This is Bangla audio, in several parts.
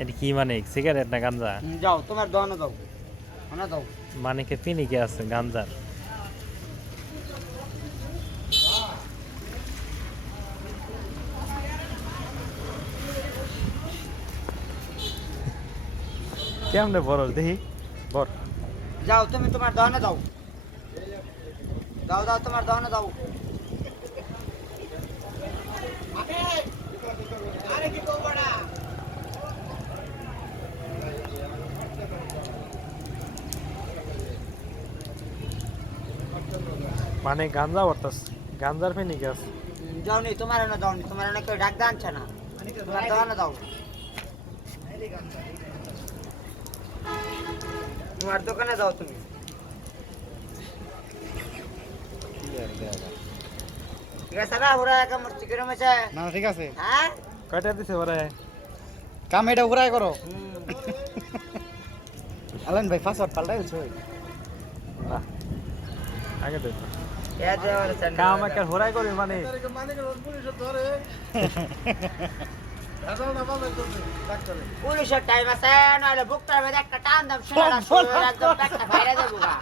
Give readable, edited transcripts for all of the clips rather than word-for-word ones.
এটা কি মানে সিগারেট না গাঞ্জা? যাও তোমার দোকানে যাও, না যাও। মানে কে পিনি কে আছে গাঞ্জার? কেমনে বড় দেখি বর। যাও তুমি তোমার দোকানে যাও, যাও যাও তোমার দোকানে যাও। মানে গাঞ্জা বর্তাস গাঞ্জার পিনি কে আছে? যাও নি তোমার না যাও নি, তোমার না কেউ ডাক দাঁড়াচ্ছে না, তোমার দোকানে যাও, তোমার দোকানে যাও তুমি। ঠিক আছে না ওরা একা মস্তি করে মেশে না ঠিক আছে, হ্যাঁ কয়টা দিছে ওরে? কাম এটা ঘুরাই করো। আলান ভাই পাসওয়ার্ড পাল্টাই দিছো? না আগে দেখ এ যে ওর সেন্টার কাম একটা হোরাই করি মানে পুলিশের টাইম আছে নাহলে বুকটার মধ্যে একটা টান দাম শুনে শুনে একদম একটা বাইরে যাবো গা।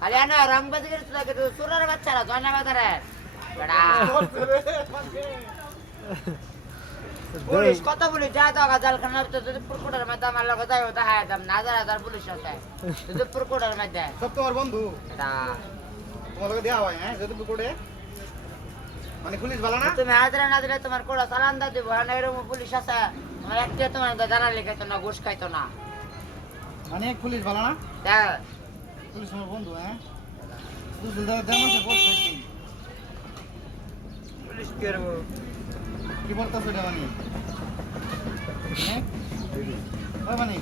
খালি না রংবাজি করে তোকে তো সুরের বাচ্চারা জয়না বাজারে বেটা পুলিশ কত পুলিশ যা তো গাজালখানার তো যদি পুরকুটার মধ্যে আমার লোক যাই ওটা হায় দাম না হাজার পুলিশ আছে যদি পুরকুটার মধ্যে সব তোমার বন্ধু, এটা তোমাকে দেওয়া হয়। হ্যাঁ যদি পুকুরে মানে পুলিশ ভালো না? তুমি হাজারে না দিলে তোমার কোড়া চালান দা দিব না এরকম পুলিশ আছে তোমার একটা তোমার জানা লিখাইতো না ঘুষ খাইতো না মানে পুলিশ ভালো না? দেখ পুলিশ আমার বন্ধু। হ্যাঁ পুলিশ দাদা দেওয়া মাসে পোস্ট করছি। পুলিশ কি করবো কি বলতেছো এটা মানে? হ্যাঁ ওই মানে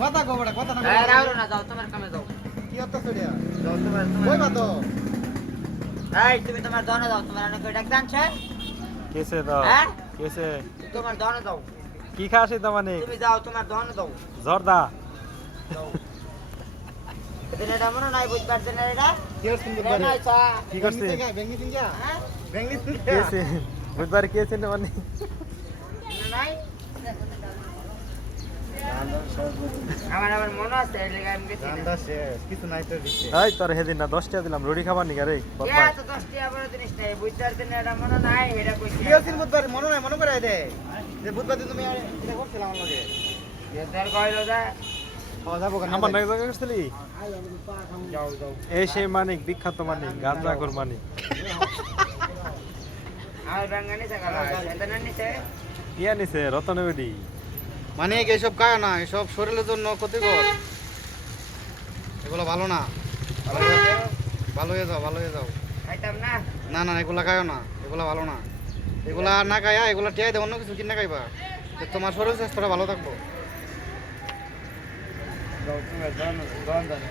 কথা কো বড় কথা না রাউরো না যাও তোমার কামে যাও কি করতেছো এটা? যাও তোমার কই বা তো এই তুমি তোমার দনে যাও তোমার অনেক ডাক জানছে কেসে দাও হ্যাঁ কেসে তোমার দনে যাও কি খাসি তো মানে তুমি যাও তোমার দনে যাও জর্দা যাও এদিন এটা মনে নাই বুঝবার দিন এটা কি করছিস এটা বুধবারে? নাই চা কি করছিস? ব্যাংকি তিন যা হ্যাঁ ব্যাংকি তিন যা কেসে বুধবার কেসে না মানে নাই আমার আবার মনে আছে এই লেগে আমি গেছি না। গান্ডা শেষ কিছু নাই তো দিচ্ছে। এই তোর হেদিন না 10 টাকা দিলাম রুটি খাবার নিগা রে এ বদমাস। তো 10 টি আবার জিনিস নাই বুঝবার দিন এটা মনে নাই এটা কইছি কি করছিস বুধবারে? মনে নাই, মনে করে দে যে বুধবার দিন তুমি এটা করছিলাম আমার লগে। এদার কইলো যা খাওয়া যাবো কেন? আমার নাকি জায়গা করছিলি যাও যাও এই সেই মানিক বিখ্যাত মানিক গাঞ্জা কর মানিক আর বাঙালি সাকালা এটা না নিছে ইয়া নিছে রতনবেদি মানে এইসব খায় না, এসব শরীরের জন্য ক্ষতিকর, এগুলো ভালো না। ভালো হয়ে যাও, ভালো হয়ে যাও। খাইতাম না না না এগুলা খায় না, এগুলা ভালো না। এগুলা না খায়া এগুলা টিয়াই দেয় অন্য কিছু কিনে খাইবা, যে তোমার শরীর স্বাস্থ্যটা ভালো থাকবো। যাও তুমি দন দন